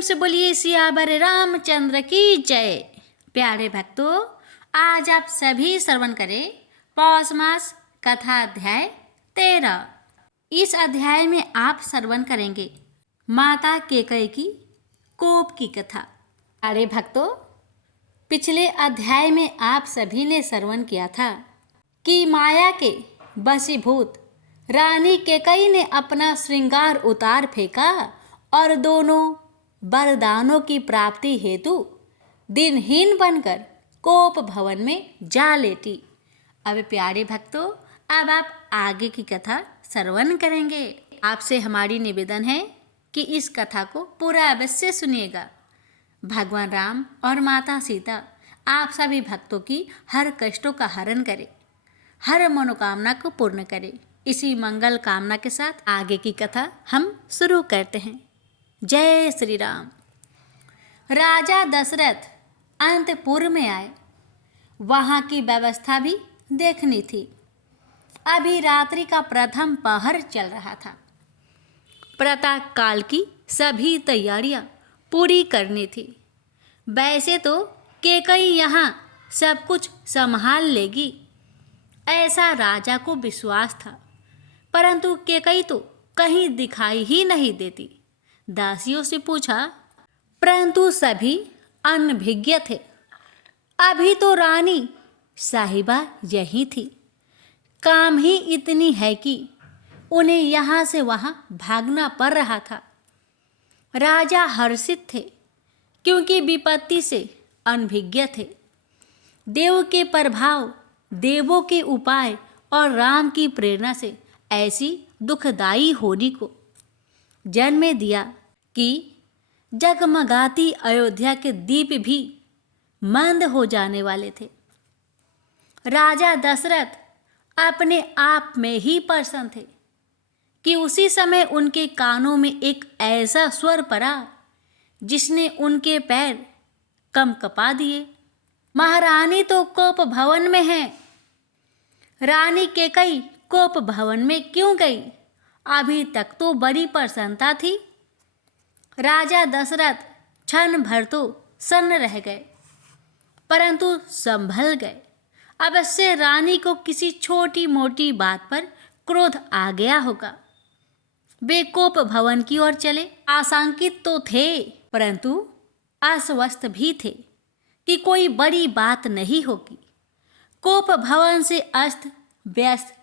प्रेम से बोलिए सियावर रामचंद्र की जय। प्यारे भक्तों, आज आप सभी श्रवण करें पौष मास कथा अध्याय 13। इस अध्याय में आप श्रवण करेंगे माता कैकेयी की कोप की कथा। प्यारे भक्तों, पिछले अध्याय में आप सभी ने श्रवण किया था कि माया के वशीभूत रानी कैकेयी ने अपना श्रृंगार उतार फेंका और दोनों वरदानों की प्राप्ति हेतु दिनहीन बनकर कोप भवन में जा लेटी। अब प्यारे भक्तों, अब आप आगे की कथा श्रवण करेंगे। आपसे हमारी निवेदन है कि इस कथा को पूरा अवश्य सुनिएगा। भगवान राम और माता सीता आप सभी भक्तों की हर कष्टों का हरण करे, हर मनोकामना को पूर्ण करे। इसी मंगल कामना के साथ आगे की कथा हम शुरू करते हैं। जय श्री राम। राजा दशरथ अंतपुर में आए। वहाँ की व्यवस्था भी देखनी थी। अभी रात्रि का प्रथम पहर चल रहा था। प्रातः काल की सभी तैयारियां पूरी करनी थी। वैसे तो कैकेयी यहाँ सब कुछ संभाल लेगी, ऐसा राजा को विश्वास था, परंतु कैकेयी तो कहीं दिखाई ही नहीं देती। दासियों से पूछा, परंतु सभी अनभिज्ञ थे। अभी तो रानी साहिबा यही थी। काम ही इतनी है कि उन्हें यहाँ से वहाँ भागना पड़ रहा था। राजा हर्षित थे क्योंकि विपत्ति से अनभिज्ञ थे। देव के प्रभाव, देवों के उपाय और राम की प्रेरणा से ऐसी दुखदायी होली को जन्म दिया कि जगमगाती अयोध्या के दीप भी मंद हो जाने वाले थे। राजा दशरथ अपने आप में ही प्रसन्न थे कि उसी समय उनके कानों में एक ऐसा स्वर पड़ा जिसने उनके पैर कंपा दिए। महारानी तो कोप भवन में है। रानी कैकेयी कोप भवन में क्यों गई? अभी तक तो बड़ी प्रसन्नता थी। राजा दशरथ क्षण भर तो सन्न रह गए, परंतु संभल गए। अवश्य रानी को किसी छोटी मोटी बात पर क्रोध आ गया होगा। वे कोप भवन की ओर चले। आशंकित तो थे, परंतु आश्वस्त भी थे कि कोई बड़ी बात नहीं होगी। कोप भवन से अस्त व्यस्त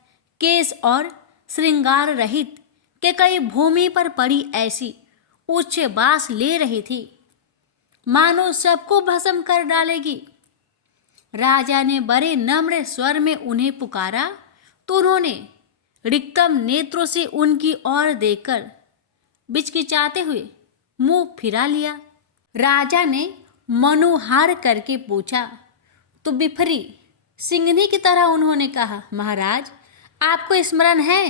केश और श्रृंगार रहित कैकेयी भूमि पर पड़ी ऐसी उच्च बास ले रही थी, मानो सबको भस्म कर डालेगी। राजा ने बड़े नम्र स्वर में उन्हें पुकारा तो उन्होंने रिक्तम नेत्रों से उनकी ओर देखकर बिचकिचाते हुए मुंह फिरा लिया। राजा ने मनुहार करके पूछा तो बिफरी सिंघनी की तरह उन्होंने कहा, महाराज, आपको स्मरण है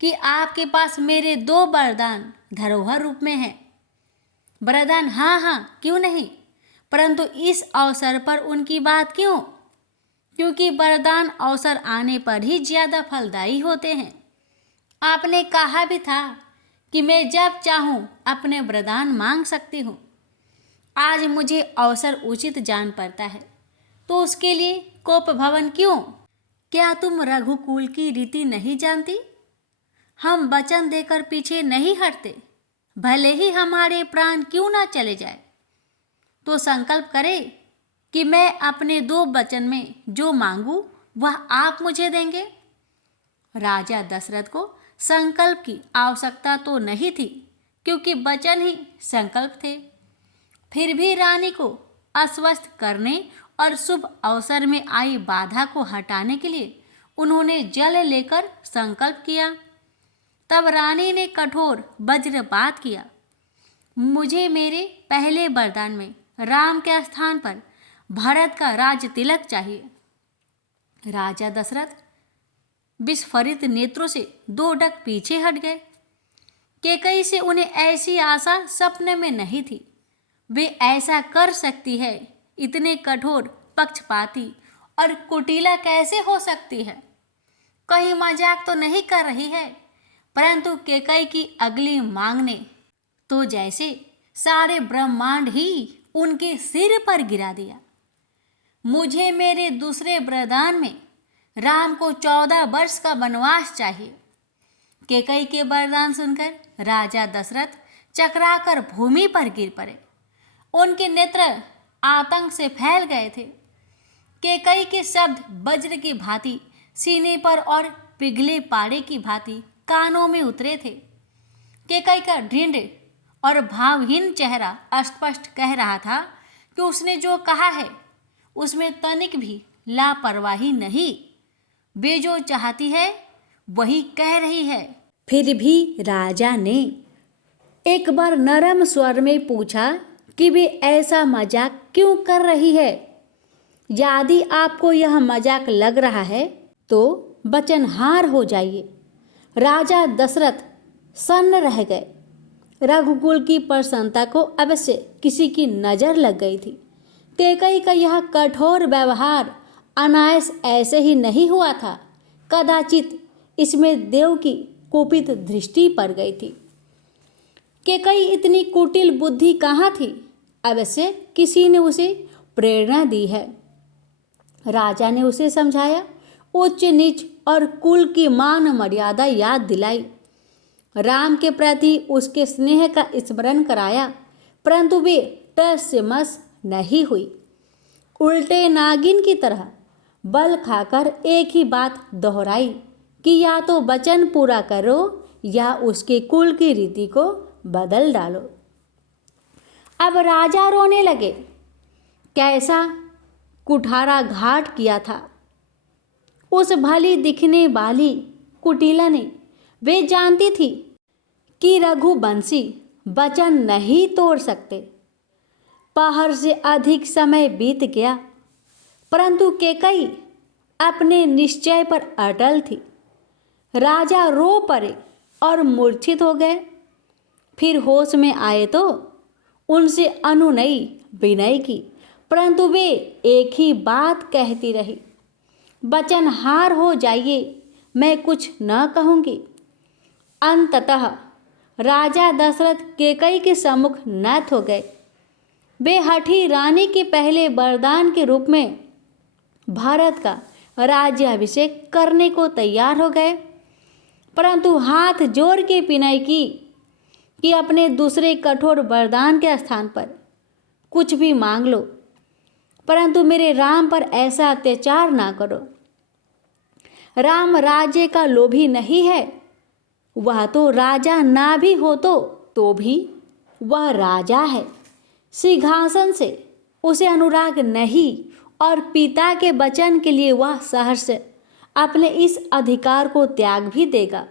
कि आपके पास मेरे 2 वरदान धरोहर रूप में हैं। वरदान? हाँ हाँ, क्यों नहीं, परंतु इस अवसर पर उनकी बात क्यों? क्योंकि वरदान अवसर आने पर ही ज़्यादा फलदायी होते हैं। आपने कहा भी था कि मैं जब चाहूँ अपने वरदान मांग सकती हूँ। आज मुझे अवसर उचित जान पड़ता है, तो उसके लिए कोप भवन क्यों? क्या तुम रघुकुल की रीति नहीं जानती? हम वचन देकर पीछे नहीं हटते, भले ही हमारे प्राण क्यों ना चले जाए। तो संकल्प करे कि मैं अपने 2 वचन में जो मांगू वह आप मुझे देंगे। राजा दशरथ को संकल्प की आवश्यकता तो नहीं थी, क्योंकि वचन ही संकल्प थे। फिर भी रानी को आश्वस्त करने और शुभ अवसर में आई बाधा को हटाने के लिए उन्होंने जल लेकर संकल्प किया। तब रानी ने कठोर वज्रपात किया, मुझे मेरे पहले वरदान में राम के स्थान पर भरत का राज तिलक चाहिए। राजा दशरथ विस्फारित नेत्रों से 2 डग पीछे हट गए। कैकेयी से उन्हें ऐसी आशा सपने में नहीं थी। वे ऐसा कर सकती है, इतने कठोर, पक्षपाती और कुटिला कैसे हो सकती है? कहीं मजाक तो नहीं कर रही है? परंतु कैकेयी की अगली मांग ने तो जैसे सारे ब्रह्मांड ही उनके सिर पर गिरा दिया। मुझे मेरे दूसरे वरदान में राम को 14 वर्ष का वनवास चाहिए। कैकेयी के वरदान सुनकर राजा दशरथ चकराकर भूमि पर गिर पड़े। उनके नेत्र आतंक से फैल गए थे। कैकेयी के शब्द वज्र की भांति सीने पर और पिघले पाड़े की भांति कानों में उतरे थे। कैकेयी का दृढ़ और भावहीन चेहरा स्पष्ट कह रहा था कि उसने जो कहा है उसमें तनिक भी लापरवाही नहीं। वे जो चाहती है वही कह रही है। फिर भी राजा ने एक बार नरम स्वर में पूछा कि वे ऐसा मजाक क्यों कर रही है। यदि आपको यह मजाक लग रहा है तो वचनहार हो जाइए। राजा दशरथ सन्न रह गए। रघुकुल की प्रसन्नता को अवश्य किसी की नज़र लग गई थी। कैकेयी का यह कठोर व्यवहार अनायास ऐसे ही नहीं हुआ था। कदाचित इसमें देव की कुपित दृष्टि पड़ गई थी। कैकेयी इतनी कुटिल बुद्धि कहाँ थी? अवश्य किसी ने उसे प्रेरणा दी है। राजा ने उसे समझाया, उच्च नीच और कुल की मान मर्यादा याद दिलाई, राम के प्रति उसके स्नेह का स्मरण कराया, परंतु वे टस से मस नहीं हुई। उल्टे नागिन की तरह बल खाकर एक ही बात दोहराई कि या तो वचन पूरा करो या उसके कुल की रीति को बदल डालो। अब राजा रोने लगे। कैसा कुठारा घाट किया था उस भली दिखने वाली कुटिला ने। वे जानती थी कि रघुवंशी वचन नहीं तोड़ सकते। पहर से अधिक समय बीत गया, परंतु कैकेयी अपने निश्चय पर अटल थी। राजा रो पड़े और मूर्छित हो गए। फिर होश में आए तो उनसे अनुनयी विनय की, परंतु वे एक ही बात कहती रही, वचनहार हो जाइए, मैं कुछ न कहूँगी। अंततः राजा दशरथ कैकेयी के सम्मुख नत हो गए। वे हठी रानी के पहले वरदान के रूप में भारत का राज्याभिषेक करने को तैयार हो गए, परंतु हाथ जोड़ के विनय की कि अपने दूसरे कठोर वरदान के स्थान पर कुछ भी मांग लो, परंतु मेरे राम पर ऐसा अत्याचार ना करो। राम राज्य का लोभी नहीं है। वह तो राजा ना भी हो तो भी वह राजा है। सिंहासन से उसे अनुराग नहीं और पिता के वचन के लिए वह सहर्ष अपने इस अधिकार को त्याग भी देगा,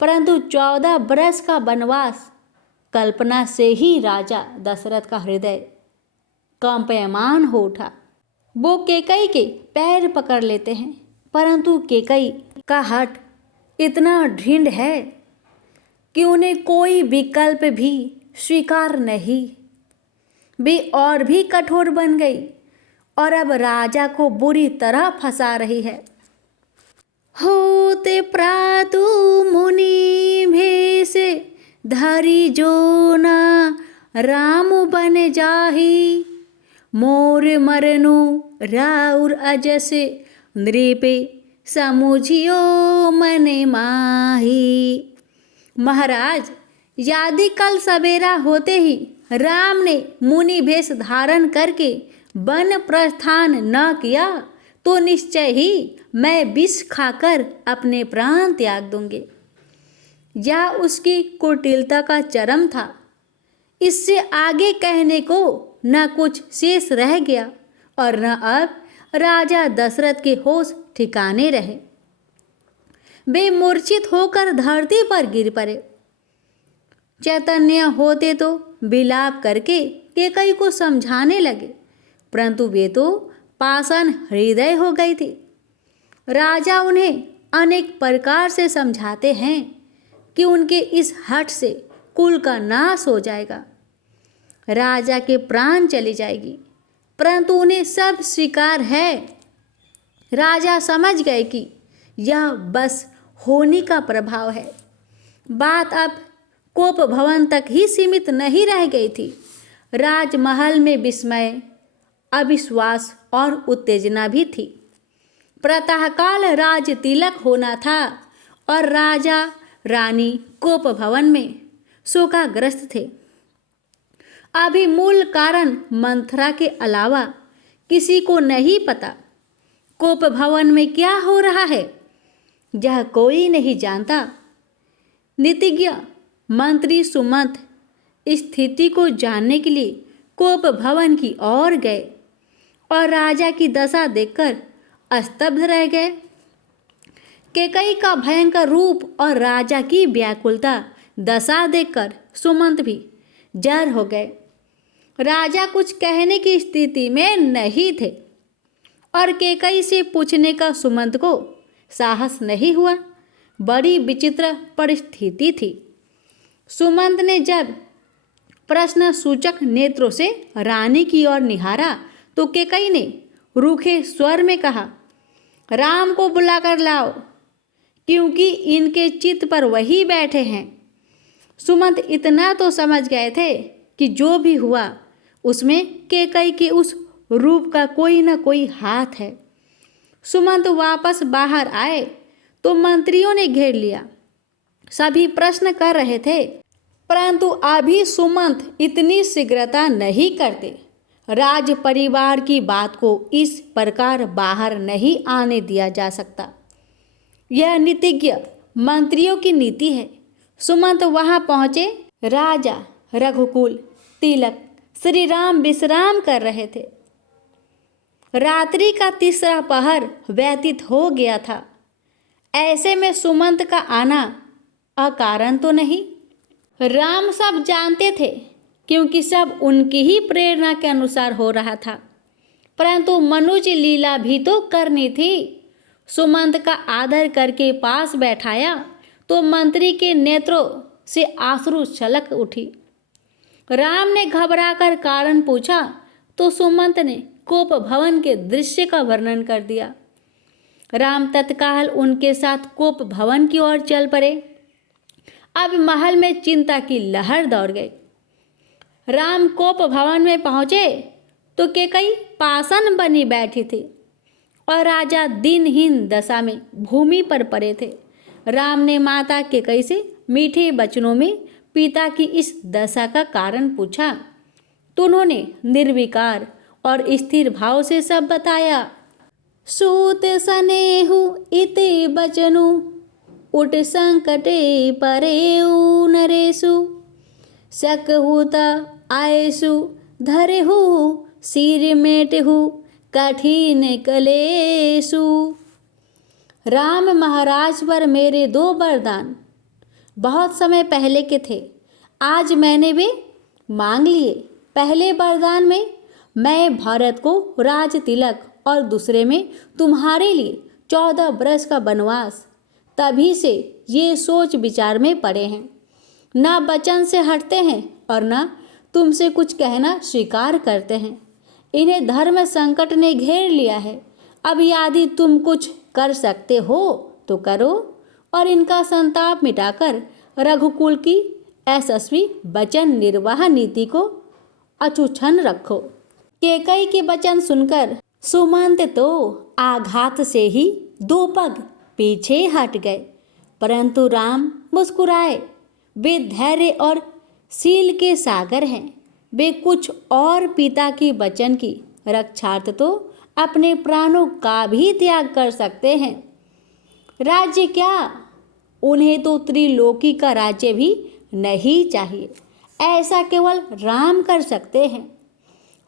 परंतु 14 वर्ष का वनवास कल्पना से ही राजा दशरथ का हृदय कंपयमान हो उठा। वो कैकेयी के पैर पकड़ लेते हैं, परंतु कैकेयी का हठ इतना दृढ़ है कि उन्हें कोई विकल्प भी स्वीकार नहीं। वे और भी कठोर बन गई और अब राजा को बुरी तरह फंसा रही है। होते प्रातु मुनि भेष धरि जो ना राम बन जाहि, मोर मरनु राउर अजस नृपे समुझियो मने माही। महाराज, यदि कल सवेरा होते ही राम ने मुनि भेष धारण करके वन प्रस्थान न किया तो निश्चय ही मैं विष खाकर अपने प्राण त्याग दूंगे। यह उसकी कुटिलता का चरम था। इससे आगे कहने को न कुछ शेष रह गया और न अब राजा दशरथ के होश ठिकाने रहे। वे मूर्छित होकर धरती पर गिर पड़े। चैतन्य होते तो विलाप करके कैकेयी को समझाने लगे, परंतु वे तो पाषाण हृदय हो गई थी। राजा उन्हें अनेक प्रकार से समझाते हैं कि उनके इस हठ से कुल का नाश हो जाएगा, राजा के प्राण चली जाएगी, परंतु उन्हें सब स्वीकार है। राजा समझ गए कि यह बस होनी का प्रभाव है। बात अब कोप भवन तक ही सीमित नहीं रह गई थी। राजमहल में विस्मय, अविश्वास और उत्तेजना भी थी। प्रातःकाल राज तिलक होना था और राजा रानी कोप भवन में शोकाग्रस्त थे। अभी मूल कारण मंथरा के अलावा किसी को नहीं पता। कोप भवन में क्या हो रहा है यह कोई नहीं जानता। नीतिज्ञ मंत्री सुमंत स्थिति को जानने के लिए कोप भवन की ओर गए और राजा की दशा देखकर स्तब्ध रह गए। कैकेयी का भयंकर रूप और राजा की व्याकुलता दशा देखकर सुमंत भी जर हो गए। राजा कुछ कहने की स्थिति में नहीं थे और कैकेयी से पूछने का सुमंत को साहस नहीं हुआ। बड़ी विचित्र परिस्थिति थी। सुमंत ने जब प्रश्न सूचक नेत्रों से रानी की ओर निहारा तो कैकेयी ने रूखे स्वर में कहा, राम को बुलाकर लाओ, क्योंकि इनके चित्त पर वही बैठे हैं। सुमंत इतना तो समझ गए थे कि जो भी हुआ उसमें कैकेयी के उस रूप का कोई न कोई हाथ है। सुमंत वापस बाहर आए तो मंत्रियों ने घेर लिया। सभी प्रश्न कर रहे थे, परंतु अभी सुमंत इतनी शीघ्रता नहीं करते। राज परिवार की बात को इस प्रकार बाहर नहीं आने दिया जा सकता। यह नीतिज्ञ मंत्रियों की नीति है। सुमंत वहां पहुंचे। राजा रघुकुल तिलक श्री राम विश्राम कर रहे थे। रात्रि का तीसरा पहर व्यतीत हो गया था। ऐसे में सुमंत का आना अकारण तो नहीं। राम सब जानते थे, क्योंकि सब उनकी ही प्रेरणा के अनुसार हो रहा था। परंतु मनुज लीला भी तो करनी थी। सुमंत का आदर करके पास बैठाया तो मंत्री के नेत्रों से आंसू छलक उठी। राम ने घबराकर कारण पूछा तो सुमंत ने कोप भवन के दृश्य का वर्णन कर दिया। राम तत्काल उनके साथ कोप भवन की ओर चल पड़े। अब महल में चिंता की लहर दौड़ गई। राम कोप भवन में पहुंचे तो कैकेयी पासन बनी बैठी थी और राजा दिनहीन दशा में भूमि पर पड़े थे। राम ने माता कैकेयी से मीठे वचनों में पिता की इस दशा का कारण पूछा तो उन्होंने निर्विकार और स्थिर भाव से सब बताया। सूत सनेहु इति बचनु उठ संकटे परेउ नरेशु सकहुता आयसु धरेहु सिर मेटेहु कठिन कलेसु। राम महाराज पर मेरे 2 वरदान बहुत समय पहले के थे। आज मैंने वे मांग लिए। पहले वरदान में मैं भरत को राज तिलक और दूसरे में तुम्हारे लिए 14 वर्ष का वनवास। तभी से ये सोच विचार में पड़े हैं। ना वचन से हटते हैं और ना तुमसे कुछ कहना स्वीकार करते हैं। इन्हें धर्म संकट ने घेर लिया है। अब यदि तुम कुछ कर सकते हो तो करो और इनका संताप मिटाकर रघुकुल की यशस्वी वचन निर्वाह नीति को अचूछन रखो। कैकेयी के वचन सुनकर सुमंत तो आघात से ही 2 पग पीछे हट गए, परंतु राम मुस्कुराए। वे धैर्य और शील के सागर हैं। वे कुछ और पिता की वचन की रक्षार्थ तो अपने प्राणों का भी त्याग कर सकते हैं। राज्य क्या, उन्हें तो त्रिलोकी का राज्य भी नहीं चाहिए। ऐसा केवल राम कर सकते हैं।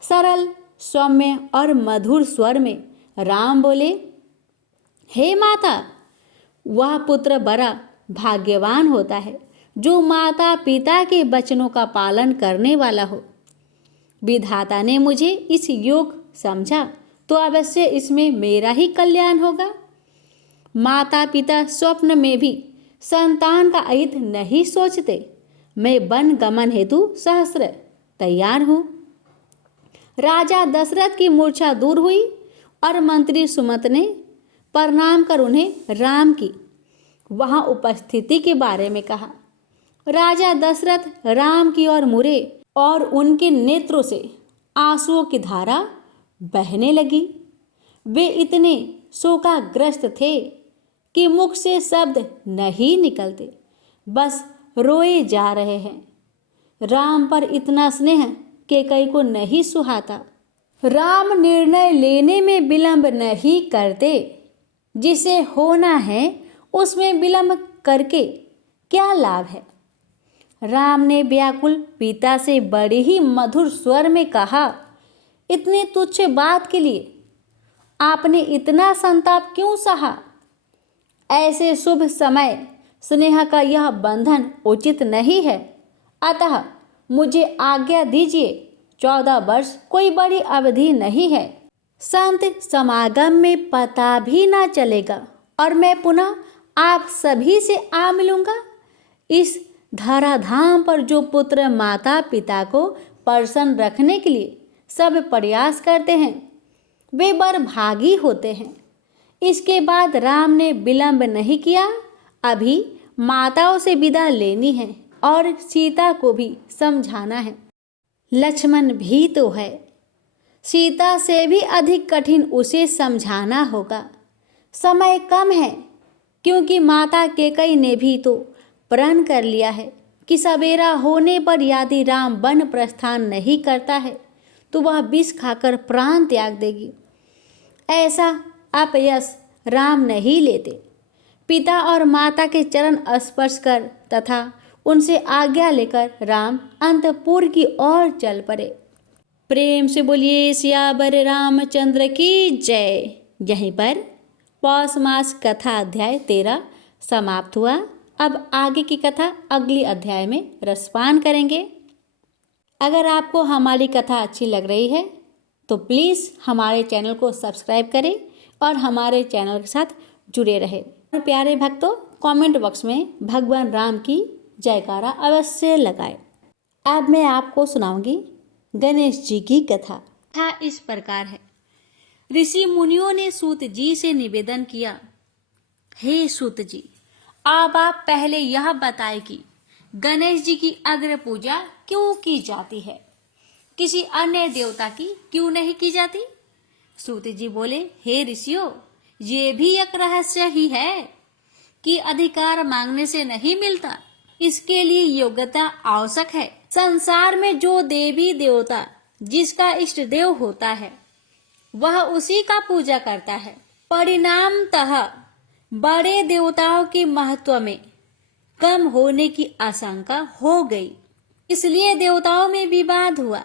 सरल सौम्य और मधुर स्वर में राम बोले, हे माता, वह पुत्र बड़ा भाग्यवान होता है जो माता पिता के वचनों का पालन करने वाला हो। विधाता ने मुझे इस योग समझा तो अवश्य इसमें मेरा ही कल्याण होगा। माता पिता स्वप्न में भी संतान का अहित नहीं सोचते। मैं वन गमन हेतु सहस्र तैयार हूँ। राजा दशरथ की मूर्छा दूर हुई और मंत्री सुमंत ने प्रणाम कर उन्हें राम की वहाँ उपस्थिति के बारे में कहा। राजा दशरथ राम की ओर मुड़े और उनके नेत्रों से आंसुओं की धारा बहने लगी। वे इतने शोकाग्रस्त थे कि मुख से शब्द नहीं निकलते, बस रोए जा रहे हैं। राम पर इतना स्नेह कैकेयी को नहीं सुहाता। राम निर्णय लेने में विलंब नहीं करते। जिसे होना है उसमें विलंब करके क्या लाभ है। राम ने व्याकुल पिता से बड़े ही मधुर स्वर में कहा, इतनी तुच्छ बात के लिए आपने इतना संताप क्यों सहा। ऐसे शुभ समय स्नेह का यह बंधन उचित नहीं है। अतः मुझे आज्ञा दीजिए। 14 वर्ष कोई बड़ी अवधि नहीं है। संत समागम में पता भी ना चलेगा और मैं पुनः आप सभी से आ मिलूंगा। इस धराधाम पर जो पुत्र माता पिता को प्रसन्न रखने के लिए सब प्रयास करते हैं वे बड़भागी होते हैं। इसके बाद राम ने विलंब नहीं किया। अभी माताओं से विदा लेनी है और सीता को भी समझाना है। लक्ष्मण भी तो है। सीता से भी अधिक कठिन उसे समझाना होगा। समय कम है क्योंकि माता कैकेयी ने भी तो प्रण कर लिया है कि सवेरा होने पर यदि राम वन प्रस्थान नहीं करता है तो वह विष खाकर प्राण त्याग देगी। ऐसा अपयश राम नहीं लेते। पिता और माता के चरण स्पर्श कर तथा उनसे आज्ञा लेकर राम अंतपुर की ओर चल पड़े। प्रेम से बोलिए सियावर रामचंद्र की जय। यहीं पर पौष मास कथा अध्याय 13 समाप्त हुआ। अब आगे की कथा अगली अध्याय में रसपान करेंगे। अगर आपको हमारी कथा अच्छी लग रही है तो प्लीज़ हमारे चैनल को सब्सक्राइब करें और हमारे चैनल के साथ जुड़े रहे। और प्यारे भक्तों, कमेंट बॉक्स में भगवान राम की जयकारा अवश्य लगाएं। अब मैं आपको सुनाऊंगी गणेश जी की कथा। कथा इस प्रकार है। ऋषि मुनियों ने सूत जी से निवेदन किया, हे सूत जी, अब आप पहले यह बताएं कि गणेश जी की अग्र पूजा क्यों की जाती है, किसी अन्य देवता की क्यों नहीं की जाती। सूत जी बोले, हे ऋषियों, ये भी एक रहस्य ही है कि अधिकार मांगने से नहीं मिलता, इसके लिए योग्यता आवश्यक है। संसार में जो देवी देवता जिसका इष्ट देव होता है वह उसी का पूजा करता है। परिणामतः बड़े देवताओं के महत्व में कम होने की आशंका हो गई। इसलिए देवताओं में विवाद हुआ।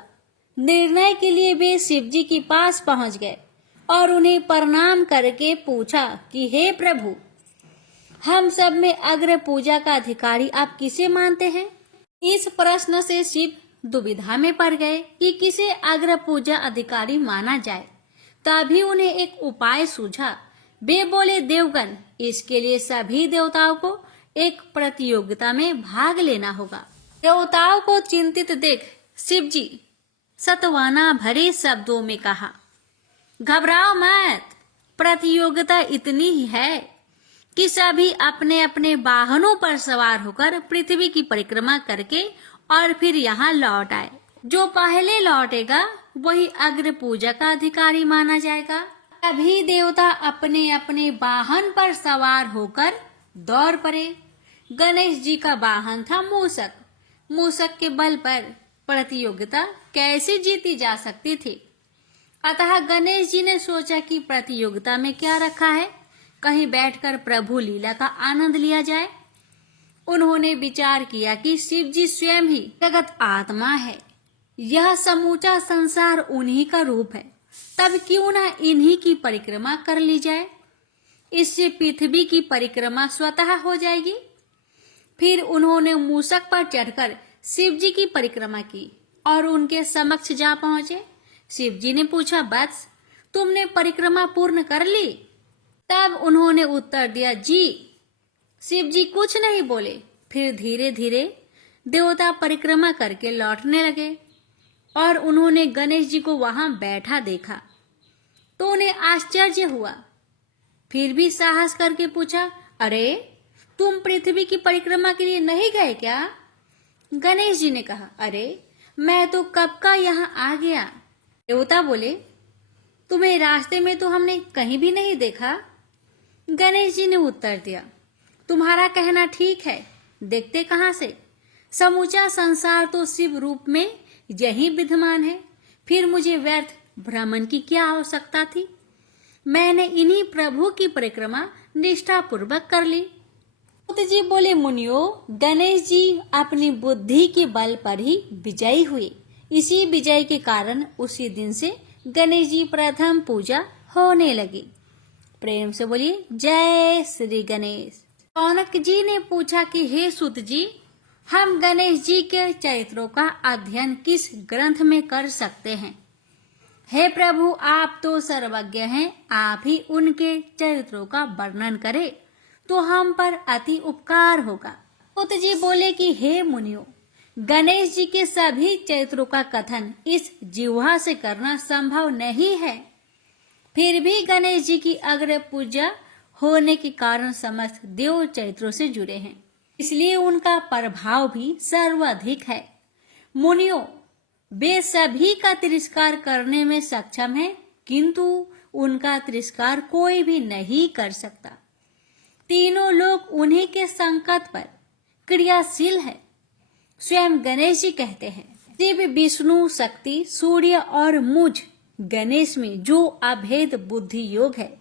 निर्णय के लिए वे शिव जी के पास पहुंच गए और उन्हें प्रणाम करके पूछा कि हे प्रभु, हम सब में अग्र पूजा का अधिकारी आप किसे मानते हैं। इस प्रश्न से शिव दुविधा में पड़ गए कि किसे अग्र पूजा अधिकारी माना जाए। तभी उन्हें एक उपाय सूझा। वे बोले, देवगण, इसके लिए सभी देवताओं को एक प्रतियोगिता में भाग लेना होगा। देवताओं को चिंतित देख शिव जी सत्वाना भरे शब्दों में कहा, घबराओ मत, प्रतियोगिता इतनी ही है कि सभी अपने अपने वाहनों पर सवार होकर पृथ्वी की परिक्रमा करके और फिर यहाँ लौट आए। जो पहले लौटेगा वही अग्र पूजा का अधिकारी माना जाएगा। सभी देवता अपने अपने वाहन पर सवार होकर दौड़ पड़े। गणेश जी का वाहन था मूषक। मूषक के बल पर प्रतियोगिता कैसे जीती जा सकती थी। अतः गणेश जी ने सोचा कि प्रतियोगिता में क्या रखा है, कहीं बैठकर प्रभु लीला का आनंद लिया जाए। उन्होंने विचार किया कि शिव जी स्वयं ही जगत आत्मा है, यह समूचा संसार उन्हीं का रूप है, तब क्यों ना इन्हीं की परिक्रमा कर ली जाए। इससे पृथ्वी की परिक्रमा स्वतः हो जाएगी। फिर उन्होंने मूषक पर चढ़कर शिव जी की परिक्रमा की और उनके समक्ष जा पहुंचे। शिव जी ने पूछा, वत्स, तुमने परिक्रमा पूर्ण कर ली। तब उन्होंने उत्तर दिया, जी। शिव जी कुछ नहीं बोले। फिर धीरे धीरे देवता परिक्रमा करके लौटने लगे और उन्होंने गणेश जी को वहां बैठा देखा तो उन्हें आश्चर्य हुआ। फिर भी साहस करके पूछा, अरे तुम पृथ्वी की परिक्रमा के लिए नहीं गए क्या। गणेश जी ने कहा, अरे मैं तो कब का यहाँ आ गया। देवता बोले, तुम्हें रास्ते में तो हमने कहीं भी नहीं देखा। गणेश जी ने उत्तर दिया, तुम्हारा कहना ठीक है, देखते कहाँ से? समूचा संसार तो शिव रूप में यही विद्यमान है, फिर मुझे व्यर्थ भ्रमण की क्या आवश्यकता थी? मैंने इन्हीं प्रभु की परिक्रमा निष्ठा पूर्वक कर ली। सूत जी बोले, मुनियो, गणेश जी अपनी बुद्धि के बल पर ही विजयी हुए। इसी विजय के कारण उसी दिन से गणेश जी प्रथम पूजा होने लगी। प्रेम से बोलिए, जय श्री गणेश। कौनक जी ने पूछा कि हे सूत जी, हम गणेश जी के चरित्रों का अध्ययन किस ग्रंथ में कर सकते हैं? हे प्रभु, आप तो सर्वज्ञ हैं, आप ही उनके चरित्रों का वर्णन करें तो हम पर अति उपकार होगा। सूत जी बोले कि हे मुनियों, गणेश जी के सभी चरित्रों का कथन इस जिह्वा से करना संभव नहीं है। फिर भी गणेश जी की अग्र पूजा होने के कारण समस्त देव चरित्रों से जुड़े हैं, इसलिए उनका प्रभाव भी सर्वाधिक है। मुनियों, वे सभी का तिरस्कार करने में सक्षम हैं, किंतु उनका तिरस्कार कोई भी नहीं कर सकता। तीनों लोग उन्हीं के संकट पर क्रियाशील है। स्वयं गणेश जी कहते हैं, शिव, विष्णु, शक्ति, सूर्य और मुझ गणेश में जो अभेद बुद्धि योग है,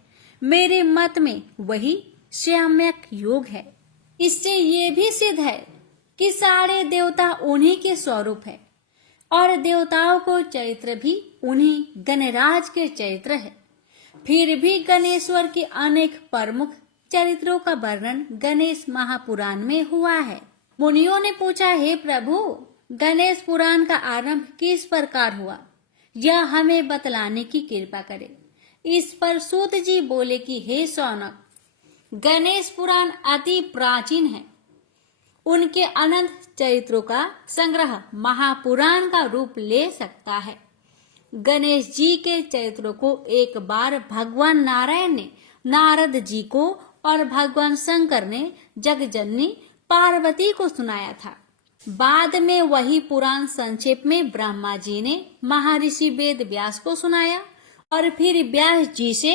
मेरे मत में वही सम्यक योग है। इससे ये भी सिद्ध है कि सारे देवता उन्हीं के स्वरूप है और देवताओं को चरित्र भी उन्हीं गणराज के चरित्र है। फिर भी गणेश्वर के अनेक प्रमुख चरित्रों का वर्णन गणेश महापुराण में हुआ है। मुनियों ने पूछा, हे प्रभु, गणेश पुराण का आरंभ किस प्रकार हुआ, यह हमें बतलाने की कृपा करें। इस पर सूत जी बोले कि हे शौनक, गणेश पुराण अति प्राचीन है। उनके अनंत चरित्रों का संग्रह महापुराण का रूप ले सकता है। गणेश जी के चरित्रों को एक बार भगवान नारायण ने नारद जी को और भगवान शंकर ने जगजननी पार्वती को सुनाया था। बाद में वही पुराण संक्षेप में ब्रह्मा जी ने महर्षि वेद व्यास को सुनाया और फिर व्यास जी से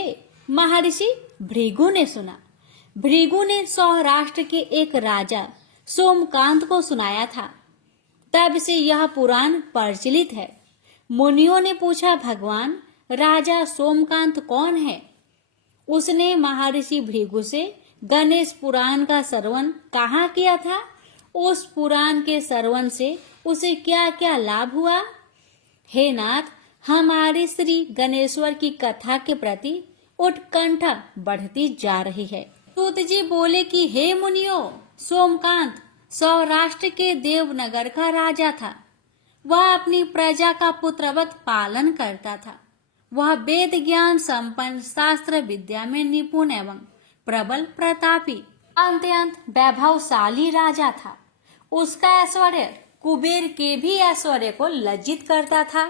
महर्षि भृगु ने सुना। भृगु ने सौराष्ट्र के एक राजा सोमकांत को सुनाया था। तब से यह पुराण प्रचलित है। मुनियों ने पूछा, भगवान, राजा सोमकांत कौन है? उसने महर्षि भृगु से गणेश पुराण का श्रवण कहाँ किया था? उस पुराण के श्रवण से उसे क्या क्या लाभ हुआ? हे नाथ, हमारे श्री गणेश्वर की कथा के प्रति उत्कंठा बढ़ती जा रही है। सूत जी बोले कि हे मुनियों, सोमकांत सौराष्ट्र के देवनगर का राजा था। वह अपनी प्रजा का पुत्रवत पालन करता था। वह वेद ज्ञान संपन्न, शास्त्र विद्या में निपुण एवं प्रबल प्रतापी, अत्यंत वैभवशाली राजा था। उसका ऐश्वर्य कुबेर के भी ऐश्वर्य को लज्जित करता था।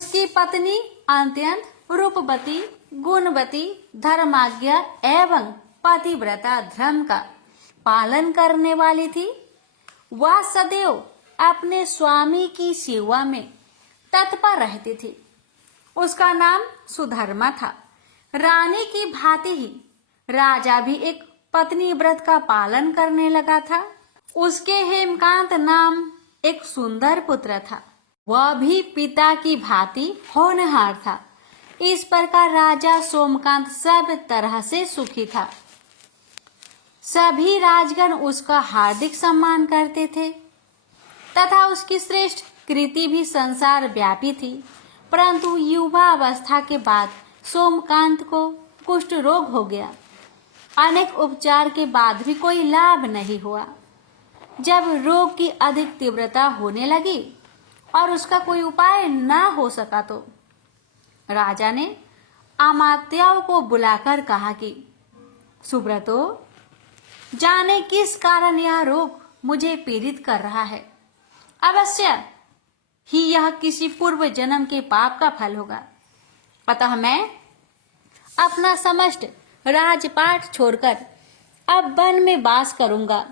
उसकी पत्नी अत्यंत रूपवती, गुणवती, धर्माज्ञा एवं पतिव्रता धर्म का पालन करने वाली थी। वह सदैव अपने स्वामी की सेवा में तत्पर रहती थी। उसका नाम सुधर्मा था। रानी की भांति ही राजा भी एक पत्नी व्रत का पालन करने लगा था। उसके हेमकांत नाम एक सुंदर पुत्र था। वह भी पिता की भांति होनहार था। इस प्रकार राजा सोमकांत सब तरह से सुखी था। सभी राजगण उसका हार्दिक सम्मान करते थे तथा उसकी श्रेष्ठ कृति भी संसार व्यापी थी। परंतु युवा अवस्था के बाद सोमकांत को कुष्ठ रोग हो गया। अनेक उपचार के बाद भी कोई लाभ नहीं हुआ। जब रोग की अधिक तीव्रता होने लगी और उसका कोई उपाय न हो सका तो राजा ने अमात्याओं को बुलाकर कहा कि सुब्रतो, जाने किस कारण यह रोग मुझे पीड़ित कर रहा है। अवश्य ही यह किसी पूर्व जन्म के पाप का फल होगा। अतः मैं अपना समस्त राजपाट छोड़कर अब वन में वास करूंगा।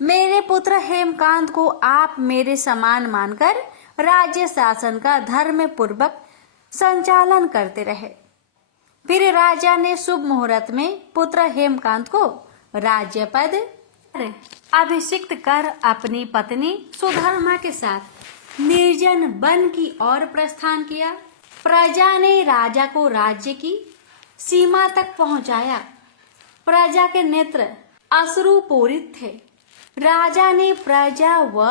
मेरे पुत्र हेमकांत को आप मेरे समान मानकर राज्य शासन का धर्म पूर्वक संचालन करते रहे। फिर राजा ने शुभ मुहूर्त में पुत्र हेमकांत को राज्य पद अभिषिक्त कर अपनी पत्नी सुधर्मा के साथ निर्जन वन की ओर प्रस्थान किया। प्रजा ने राजा को राज्य की सीमा तक पहुंचाया। प्रजा के नेत्र अश्रुपूरित थे। राजा ने प्रजा व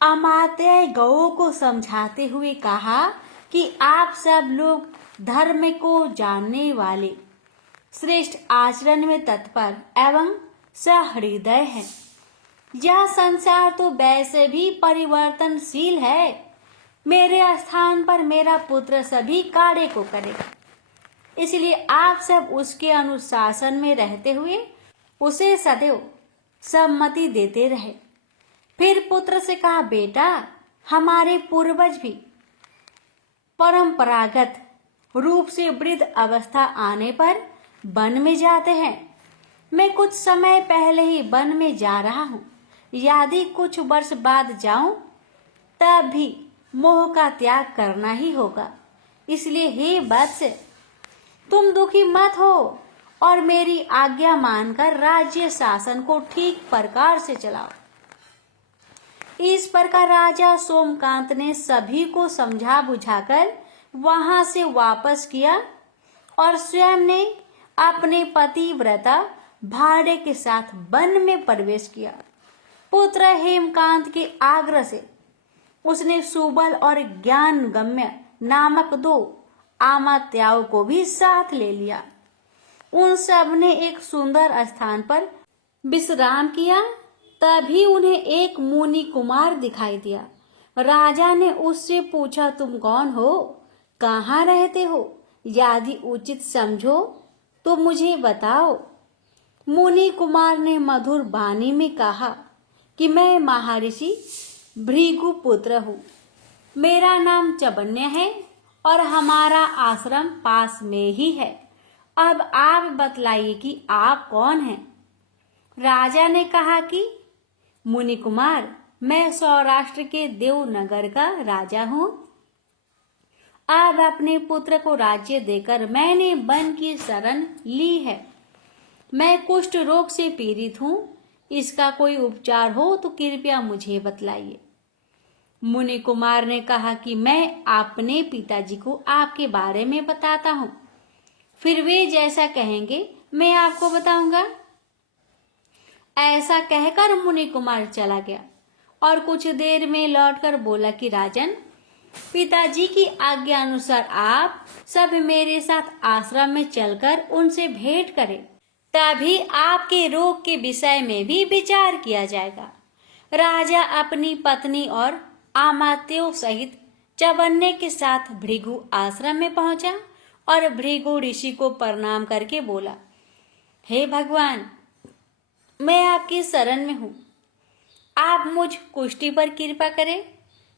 अमात्य गौओं को समझाते हुए कहा कि आप सब लोग धर्म को जानने वाले, श्रेष्ठ आचरण में तत्पर एवं सहृदय हैं। यह संसार तो वैसे भी परिवर्तनशील है। मेरे स्थान पर मेरा पुत्र सभी कार्य को करेगा, इसलिए आप सब उसके अनुशासन में रहते हुए उसे सदैव सम्मति देते रहे। फिर पुत्र से कहा, बेटा, हमारे पूर्वज भी परंपरागत रूप से वृद्ध अवस्था आने पर वन में जाते हैं। मैं कुछ समय पहले ही वन में जा रहा हूँ। यदि कुछ वर्ष बाद जाऊं तब भी मोह का त्याग करना ही होगा। इसलिए हे वत्स, तुम दुखी मत हो और मेरी आज्ञा मानकर राज्य शासन को ठीक प्रकार से चलाओ। इस प्रकार राजा सोमकांत ने सभी को समझा बुझाकर वहां से वापस किया और स्वयं ने अपने पतिव्रता भार्य के साथ वन में प्रवेश किया। पुत्र हेमकांत के आग्रह से उसने सुबल और ज्ञानगम्य नामक 2 अमात्याओं को भी साथ ले लिया। उन सब ने एक सुंदर स्थान पर विश्राम किया। तभी उन्हें एक मुनि कुमार दिखाई दिया। राजा ने उससे पूछा, तुम कौन हो, कहाँ रहते हो? यदि उचित समझो तो मुझे बताओ। मुनि कुमार ने मधुर वाणी में कहा कि मैं महर्षि भृगु पुत्र हूँ। मेरा नाम चबन्य है और हमारा आश्रम पास में ही है। अब आप बतलाइए कि आप कौन हैं? राजा ने कहा कि मुनि कुमार, मैं सौराष्ट्र के देवनगर का राजा हूँ। अब अपने पुत्र को राज्य देकर मैंने वन की शरण ली है। मैं कुष्ठ रोग से पीड़ित हूँ। इसका कोई उपचार हो तो कृपया मुझे बतलाइए। मुनि कुमार ने कहा कि मैं अपने पिताजी को आपके बारे में बताता हूँ, फिर वे जैसा कहेंगे मैं आपको बताऊंगा। ऐसा कहकर मुनि कुमार चला गया और कुछ देर में लौटकर बोला कि राजन, पिताजी की आज्ञा अनुसार आप सब मेरे साथ आश्रम में चलकर उनसे भेंट करें, तभी आपके रोग के विषय में भी विचार किया जाएगा। राजा अपनी पत्नी और अमात्यों सहित चवन्ने के साथ भृगु आश्रम में पहुंचा और भृगु ऋषि को प्रणाम करके बोला, हे भगवान, मैं आपकी शरण में हूँ, आप मुझ कुष्ठी पर कृपा करें।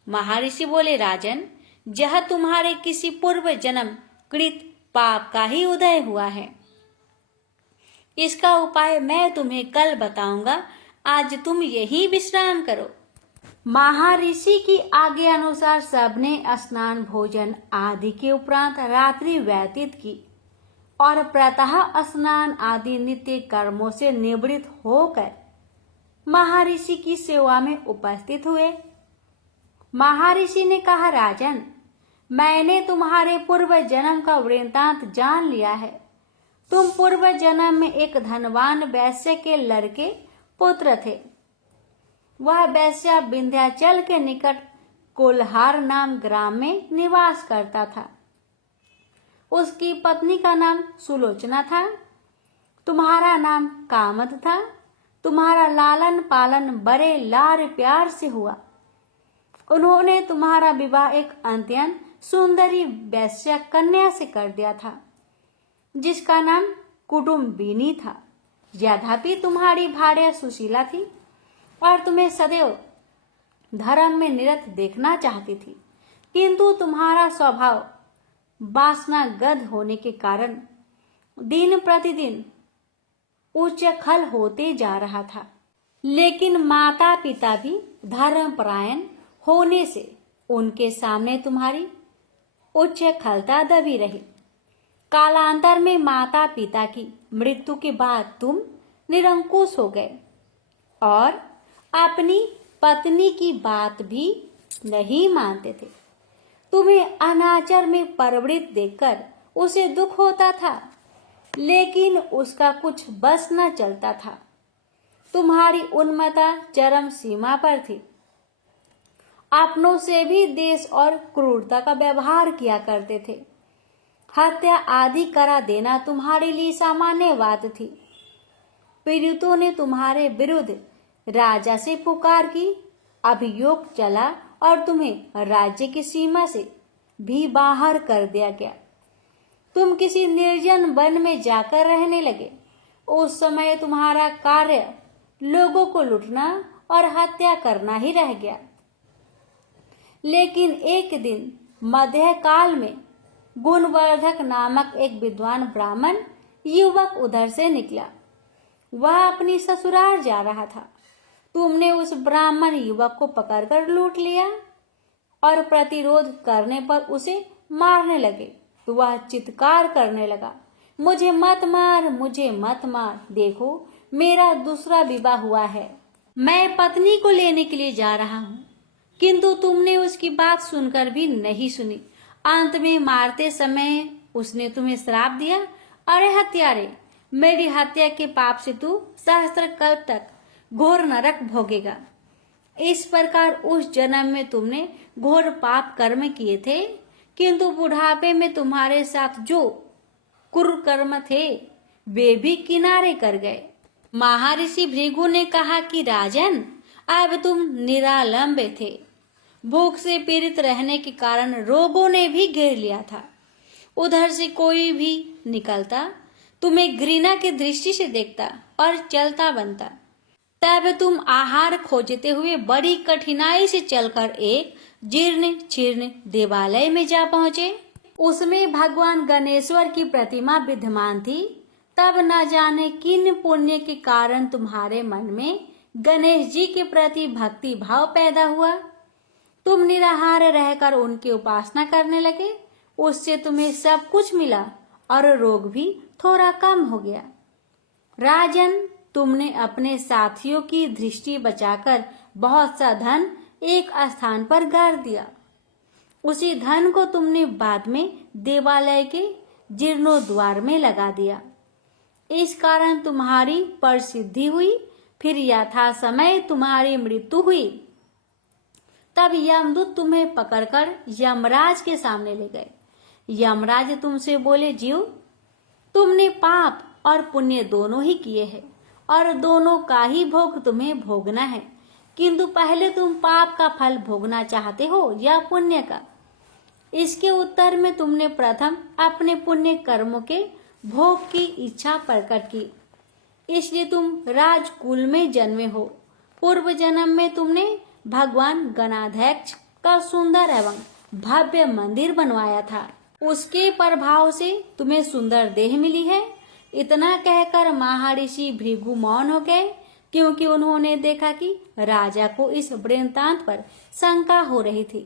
महर्षि बोले, राजन, यह तुम्हारे किसी पूर्व जन्म कृत पाप का ही उदय हुआ है। इसका उपाय मैं तुम्हें कल बताऊंगा। आज तुम यही विश्राम करो। महर्षि की आज्ञा अनुसार सबने स्नान भोजन आदि के उपरांत रात्रि व्यतीत की और प्रातः स्नान आदि नित्य कर्मों से निवृत्त होकर महर्षि की सेवा में उपस्थित हुए। महर्षि ने कहा, राजन, मैंने तुम्हारे पूर्व जन्म का वृत्तांत जान लिया है। तुम पूर्व जन्म में एक धनवान वैश्य के लड़के पुत्र थे। वह वैश्य विंध्याचल के निकट कोल्हार नाम ग्राम में निवास करता था। उसकी पत्नी का नाम सुलोचना था। तुम्हारा नाम कामद था। तुम्हारा लालन पालन बड़े लाड़ प्यार से हुआ। उन्होंने तुम्हारा विवाह एक अत्यंत सुंदरी वैश्य कन्या से कर दिया था, जिसका नाम कुटुम्बिनी था। यद्यपि तुम्हारी भार्या सुशीला थी और तुम्हें सदैव धर्म में निरत देखना चाहती थी, किंतु तुम्हारा स्वभाव वासनागत होने के कारण दिन प्रतिदिन उच्च खल होते जा रहा था। लेकिन माता पिता भी धर्मपरायण होने से उनके सामने तुम्हारी उच्च खलता दबी रही। कालांतर में माता पिता की मृत्यु के बाद तुम निरंकुश हो गए और अपनी पत्नी की बात भी नहीं मानते थे। तुम्हें अनाचार में परवृत्त देखकर उसे दुख होता था, लेकिन उसका कुछ बस न चलता था। तुम्हारी उन्मत्ता चरम सीमा पर थी। अपनों से भी देश और क्रूरता का व्यवहार किया करते थे। हत्या आदि करा देना तुम्हारे लिए सामान्य बात थी। पीड़ितों ने तुम्हारे विरुद्ध राजा से पुकार की, अभियोग चला और तुम्हें राज्य की सीमा से भी बाहर कर दिया गया। तुम किसी निर्जन वन में जाकर रहने लगे। उस समय तुम्हारा कार्य लोगों को लूटना और हत्या करना ही रह गया। लेकिन एक दिन मध्यकाल में गुणवर्धक नामक एक विद्वान ब्राह्मण युवक उधर से निकला। वह अपनी ससुराल जा रहा था। तुमने उस ब्राह्मण युवक को पकड़कर लूट लिया और प्रतिरोध करने पर उसे मारने लगे तो वह चित्कार करने लगा, मुझे मत मार, मुझे मत मार, देखो मेरा दूसरा विवाह हुआ है, मैं पत्नी को लेने के लिए जा रहा हूँ। किंतु तुमने उसकी बात सुनकर भी नहीं सुनी। अंत में मारते समय उसने तुम्हें श्राप दिया, अरे हत्यारे, मेरी हत्या के पाप से तू सहस्त्र कल्प तक घोर नरक भोगेगा। इस प्रकार उस जन्म में तुमने घोर पाप कर्म किए थे, किंतु बुढ़ापे में तुम्हारे साथ जो कुकर्म थे वे भी किनारे कर गए। महर्षि भृगु ने कहा कि राजन, अब तुम निरालंब थे। भूख से पीड़ित रहने के कारण रोगों ने भी घेर लिया था। उधर से कोई भी निकलता तुम्हें घृणा की दृष्टि से देखता और चलता बनता। तब तुम आहार खोजते हुए बड़ी कठिनाई से चलकर एक जीर्ण शीर्ण देवालय में जा पहुंचे। उसमें भगवान गणेश्वर की प्रतिमा विद्यमान थी। तब न जाने किन पुण्य के कारण तुम्हारे मन में गणेश जी के प्रति भक्ति भाव पैदा हुआ। तुम निराहार रहकर उनकी उपासना करने लगे। उससे तुम्हें सब कुछ मिला और रोग भी थोड़ा कम हो गया। राजन, तुमने अपने साथियों की दृष्टि बचाकर बहुत सा धन एक स्थान पर गाड़ दिया। उसी धन को तुमने बाद में देवालय के जीर्णोद्वार में लगा दिया। इस कारण तुम्हारी प्रसिद्धि हुई। फिर यथा समय तुम्हारी मृत्यु हुई। तब यमदूत तुम्हें पकड़कर यमराज के सामने ले गए। यमराज तुमसे बोले, जीव, तुमने पाप और पुण्य दोनों ही किए हैं और दोनों का ही भोग तुम्हें भोगना है। किंतु पहले तुम पाप का फल भोगना चाहते हो या पुण्य का? इसके उत्तर में तुमने प्रथम अपने पुण्य कर्मों के भोग की इच्छा प्रकट की, इसलिए तुम राजकुल में जन्मे हो। पूर्व जन्म में तुमने भगवान गणाध्यक्ष का सुंदर एवं भव्य मंदिर बनवाया था। उसके प्रभाव से तुम्हें सुंदर देह मिली है। इतना कहकर महर्षि भृगु मौन हो गए, क्योंकि उन्होंने देखा कि राजा को इस वृत्तांत पर शंका हो रही थी।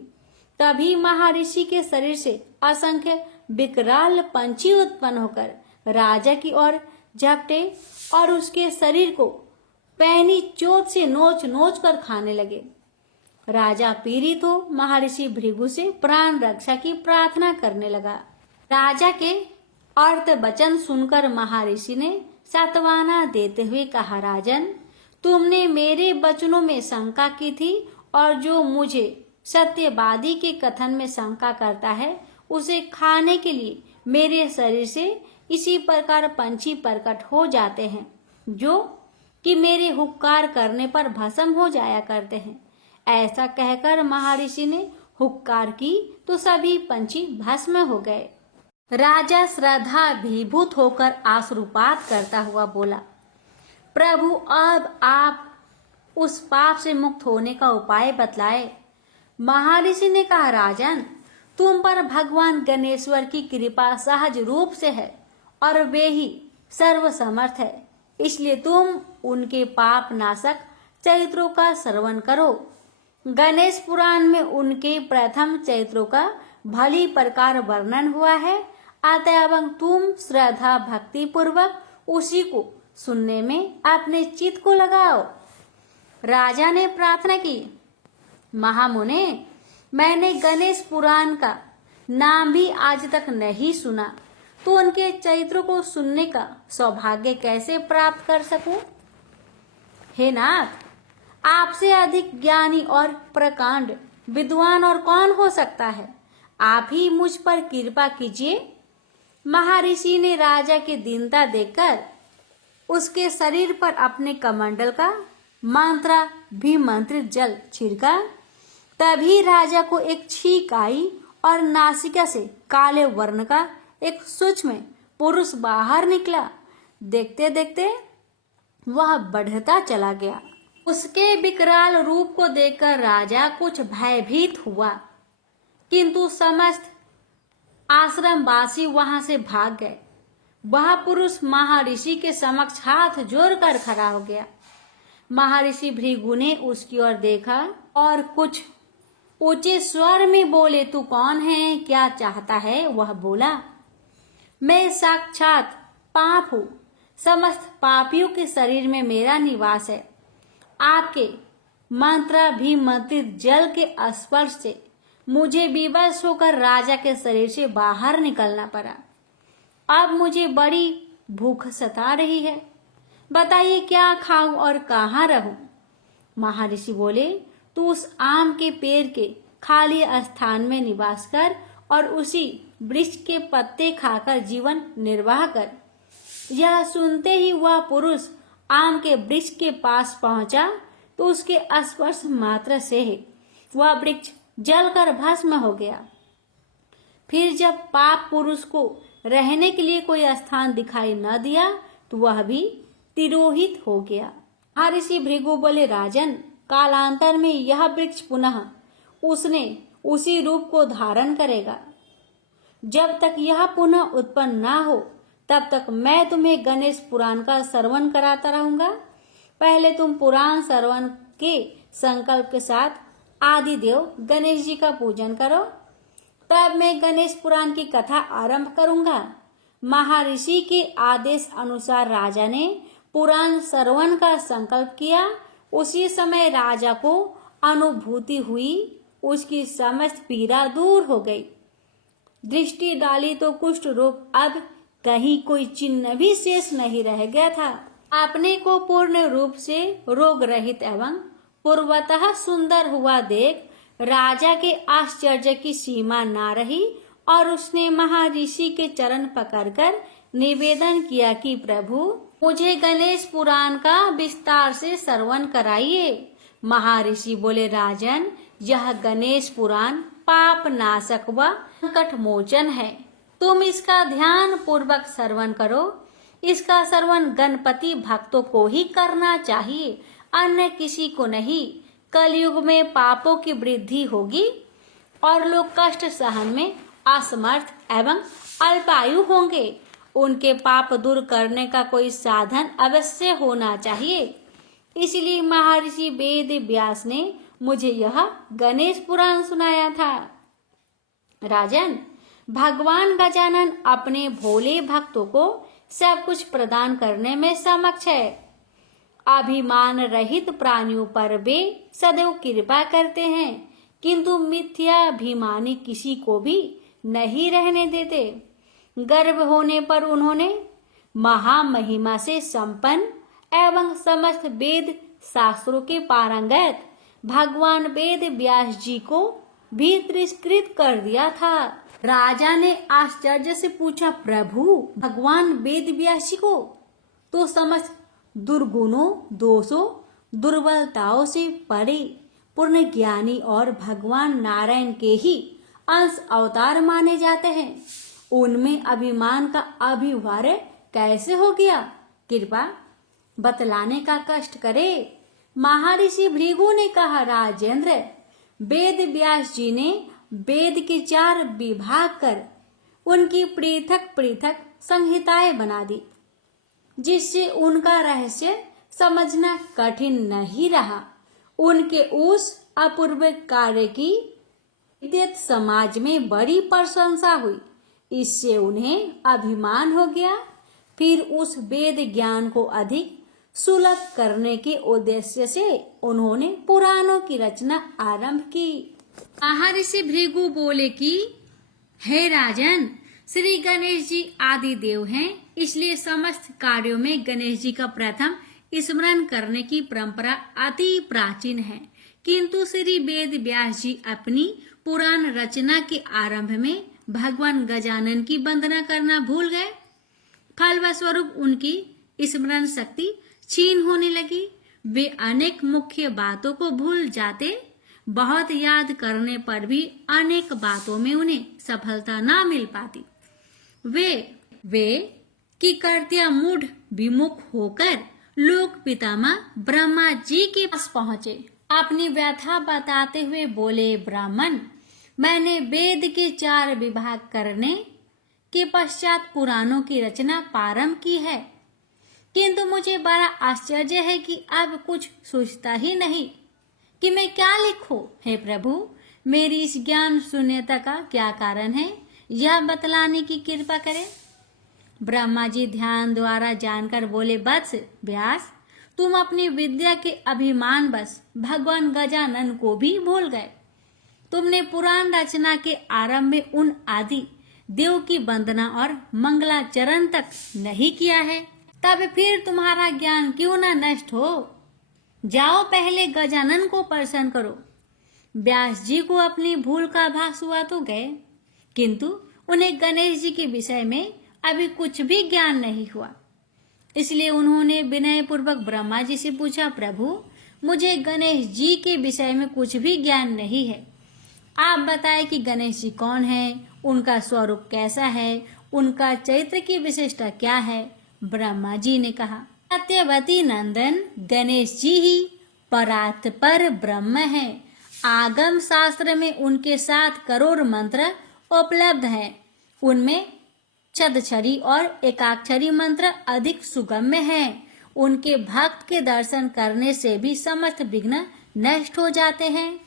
तभी महर्षि के शरीर से असंख्य विकराल पंछी उत्पन्न होकर राजा की ओर झपटे और उसके शरीर को पैनी चोट से नोच नोच कर खाने लगे। राजा पीड़ित हो महर्षि भृगु से प्राण रक्षा की प्रार्थना करने लगा। राजा के अर्थ वचन सुनकर महर्षि ने सांत्वना देते हुए कहा, राजन, तुमने मेरे वचनों में शंका की थी और जो मुझे सत्यवादी के कथन में शंका करता है उसे खाने के लिए मेरे शरीर से इसी प्रकार पंछी प्रकट हो जाते हैं, जो कि मेरे हुक्कार करने पर भस्म हो जाया करते हैं। ऐसा कहकर महर्षि ने हुक्कार की तो सभी पंछी भस्म हो गए। राजा श्रद्धा विभूत होकर आश्रुपात करता हुआ बोला, प्रभु, अब आप उस पाप से मुक्त होने का उपाय बतलाए। महर्षि ने कहा, राजन, तुम पर भगवान गणेश्वर की कृपा सहज रूप से है और वे ही सर्वसमर्थ है, इसलिए तुम उनके पाप नाशक चरित्रों का श्रवण करो। गणेश पुराण में उनके प्रथम चरित्रों का भली प्रकार वर्णन हुआ है। अतएव तुम श्रद्धा भक्ति पूर्वक उसी को सुनने में अपने चित्त को लगाओ। राजा ने प्रार्थना की, महामुने, मैंने गणेश पुराण का नाम भी आज तक नहीं सुना, तो उनके चरित्रों को सुनने का सौभाग्य कैसे प्राप्त कर सकूं? हे नाथ, आपसे अधिक ज्ञानी और प्रकांड विद्वान और कौन हो सकता है? आप ही मुझ पर कृपा कीजिए। महर्षि ने राजा की दीनता देखकर उसके शरीर पर अपने कमंडल का मंत्रित जल छिड़का। तभी राजा को एक छींक आई और नासिका से काले वर्ण का एक सूक्ष्म पुरुष बाहर निकला। देखते देखते वह बढ़ता चला गया। उसके विकराल रूप को देखकर राजा कुछ भयभीत हुआ, किंतु समस्त आश्रमवासी वहां से भाग गए। वह पुरुष महर्षि के समक्ष हाथ जोड़कर खड़ा हो गया। महर्षि भृगु ने उसकी ओर देखा और कुछ ऊंचे स्वर में बोले, तू कौन है, क्या चाहता है? वह बोला, मैं साक्षात पाप हूँ, समस्त पापियों के शरीर में मेरा निवास है। आपके मंत्रित जल के स्पर्श से मुझे विवश होकर राजा के शरीर से बाहर निकलना पड़ा। अब मुझे बड़ी भूख सता रही है, बताइए क्या खाऊं और कहाँ रहूं? महर्षि बोले, तू उस आम के पेड़ के खाली स्थान में निवास कर और उसी वृक्ष के पत्ते खाकर जीवन निर्वाह कर। यह सुनते ही वह पुरुष आम के वृक्ष के पास पहुंचा तो उसके स्पर्श मात्र से ही वह वृक्ष जलकर भस्म हो गया। फिर जब पाप पुरुष को रहने के लिए कोई स्थान दिखाई न दिया तो वह भी तिरोहित हो गया। महर्षि भृगु बोले, राजन, कालांतर में यह वृक्ष पुनः उसने उसी रूप को धारण करेगा। जब तक यह पुनः उत्पन्न ना हो तब तक मैं तुम्हें गणेश पुराण का श्रवण कराता रहूंगा। पहले तुम पुराण श्रवण के संकल्प के साथ आदिदेव गणेश जी का पूजन करो, तब मैं गणेश पुराण की कथा आरंभ करूंगा। महर्षि के आदेश अनुसार राजा ने पुराण श्रवण का संकल्प किया। उसी समय राजा को अनुभूति हुई, उसकी समस्त पीड़ा दूर हो गई। दृष्टि डाली तो कुष्ठ रोग अब कहीं कोई चिन्ह भी शेष नहीं रह गया था। अपने को पूर्ण रूप से रोग रहित एवं पूर्वतः सुंदर हुआ देख राजा के आश्चर्य की सीमा ना रही और उसने महर्षि के चरण पकड़कर निवेदन किया कि प्रभु, मुझे गणेश पुराण का विस्तार से श्रवण कराइए। महर्षि बोले, राजन, यह गणेश पुराण पाप नाशक व संकट मोचन है। तुम इसका ध्यान पूर्वक श्रवण करो। इसका श्रवण गणपति भक्तों को ही करना चाहिए, अन्य किसी को नहीं। कलयुग में पापों की वृद्धि होगी और लोग कष्ट सहन में असमर्थ एवं अल्पायु होंगे। उनके पाप दूर करने का कोई साधन अवश्य होना चाहिए। इसलिए महर्षि वेद व्यास ने मुझे यह गणेश पुराण सुनाया था। राजन, भगवान गजानन अपने भोले भक्तों को सब कुछ प्रदान करने में समक्ष है। अभिमान रहित प्राणियों पर वे सदैव कृपा करते हैं, किंतु मिथ्याभिमानी किसी को भी नहीं रहने देते। गर्भ होने पर उन्होंने महामहिमा से संपन्न एवं समस्त वेद शास्त्रों के पारंगत भगवान वेद व्यास जी को भी तिरस्कृत कर दिया था। राजा ने आश्चर्य से पूछा, प्रभु, भगवान वेद व्यास जी को तो समस्त दुर्गुणों, दोषों, दुर्बलताओं से परे पूर्ण ज्ञानी और भगवान नारायण के ही अंश अवतार माने जाते हैं। उनमें अभिमान का अभिवार्य कैसे हो गया? कृपा बतलाने का कष्ट करे। महर्षि भृगु ने कहा, राजेंद्र, वेद व्यास जी ने वेद के 4 विभाग कर उनकी पृथक पृथक संहिताएं बना दी, जिससे उनका रहस्य समझना कठिन नहीं रहा। उनके उस अपूर्व कार्य की विद्युत समाज में बड़ी प्रशंसा हुई। इससे उन्हें अभिमान हो गया। फिर उस वेद ज्ञान को अधिक सुलभ करने के उद्देश्य से उन्होंने पुराणों की रचना आरंभ की। महर्षि भृगु बोले कि हे राजन, श्री गणेश जी आदि देव हैं, इसलिए समस्त कार्यों में गणेश जी का प्रथम स्मरण करने की परंपरा अति प्राचीन है। किंतु श्री वेद व्यास जी अपनी पुराण रचना के आरंभ में भगवान गजानन की वंदना करना भूल गए। फलस्वरूप उनकी स्मरण शक्ति क्षीण होने लगी। वे अनेक मुख्य बातों को भूल जाते। बहुत याद करने पर भी अनेक बातों में उन्हें सफलता न मिल पाती। वे की कर्त्या मूढ़ विमुख होकर लोक पितामह ब्रह्मा जी के पास पहुंचे। अपनी व्यथा बताते हुए बोले, ब्राह्मण, मैंने वेद के 4 विभाग करने के पश्चात पुराणों की रचना प्रारंभ की है, किंतु मुझे बड़ा आश्चर्य है कि अब कुछ सोचता ही नहीं कि मैं क्या लिखूं। हे प्रभु, मेरी इस ज्ञान शून्यता का क्या कारण है, यह बतलाने की कृपा करें। ब्रह्मा जी ध्यान द्वारा जानकर बोले, वत्स व्यास, तुम अपनी विद्या के अभिमान बस भगवान गजानन को भी भूल गए। तुमने पुराण रचना के आरंभ में उन आदि देव की वंदना और मंगलाचरण तक नहीं किया है, तब फिर तुम्हारा ज्ञान क्यों न नष्ट हो। जाओ, पहले गजानन को प्रसन्न करो। व्यास जी को अपनी भूल का आभास हुआ तो गए, किंतु उन्हें गणेश जी के विषय में अभी कुछ भी ज्ञान नहीं हुआ। इसलिए उन्होंने विनय पूर्वक ब्रह्मा जी से पूछा, प्रभु, मुझे गणेश जी के विषय में कुछ भी ज्ञान नहीं है। आप बताएं कि गणेश जी कौन है, उनका स्वरूप कैसा है, उनका चरित्र की विशेषता क्या है। ब्रह्मा जी ने कहा, सत्यवती नंदन, गणेश जी ही परात्पर ब्रह्म है। आगम शास्त्र में उनके 7 करोड़ मंत्र उपलब्ध हैं। उनमें छदछरी और एकाक्षरी मंत्र अधिक सुगम्य हैं। उनके भक्त के दर्शन करने से भी समस्त विघ्न नष्ट हो जाते हैं।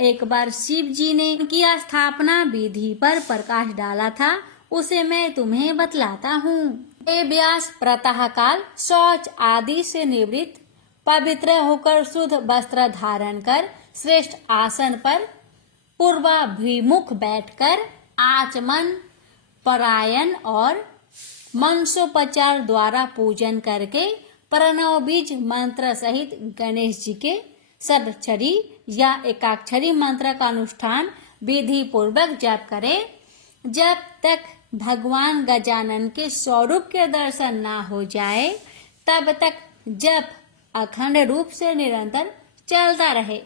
एक बार शिव जी ने उनकी स्थापना विधि पर प्रकाश डाला था, उसे मैं तुम्हें बतलाता हूँ। हे व्यास, प्रातः काल शौच आदि से निवृत्त पवित्र होकर शुद्ध वस्त्र धारण कर श्रेष्ठ आसन पर पूर्वाभिमुख बैठकर आचमन परायण और मंसोपचार द्वारा पूजन करके प्रणव बीज मंत्र सहित गणेश जी के षडक्षरी या एकाक्षरी मंत्र का अनुष्ठान विधि पूर्वक जप करे। जब तक भगवान गजानन के स्वरूप के दर्शन ना हो जाए, तब तक जप अखंड रूप से निरंतर चलता रहे।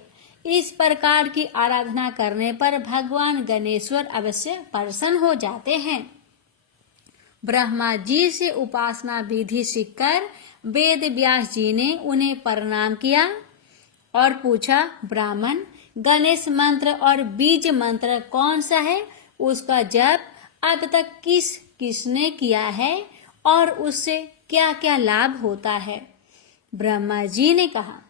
इस प्रकार की आराधना करने पर भगवान गणेश्वर अवश्य प्रसन्न हो जाते हैं। ब्रह्मा जी से उपासना विधि सीखकर वेद व्यास जी ने उन्हें प्रणाम किया और पूछा, ब्राह्मण, गणेश मंत्र और बीज मंत्र कौन सा है, उसका जप अब तक किसने किया है और उससे क्या क्या लाभ होता है। ब्रह्मा जी ने कहा,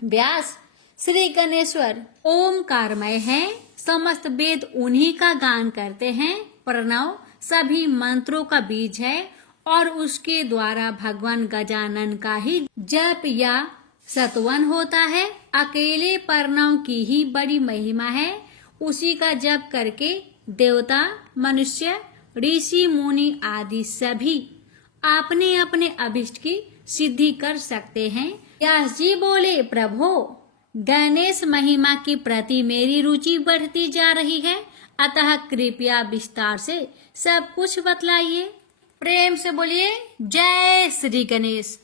व्यास, श्री गणेश्वर ओमकारमय है। समस्त वेद उन्हीं का गान करते हैं। प्रणव सभी मंत्रों का बीज है और उसके द्वारा भगवान गजानन का ही जप या सत्वन होता है। अकेले प्रणव की ही बड़ी महिमा है। उसी का जप करके देवता, मनुष्य, ऋषि, मुनि आदि सभी अपने अपने अभिष्ट की सिद्धि कर सकते हैं। व्यास जी बोले, प्रभु, गणेश महिमा के प्रति मेरी रुचि बढ़ती जा रही है, अतः कृपया विस्तार से सब कुछ बतलाइए। प्रेम से बोलिए, जय श्री गणेश।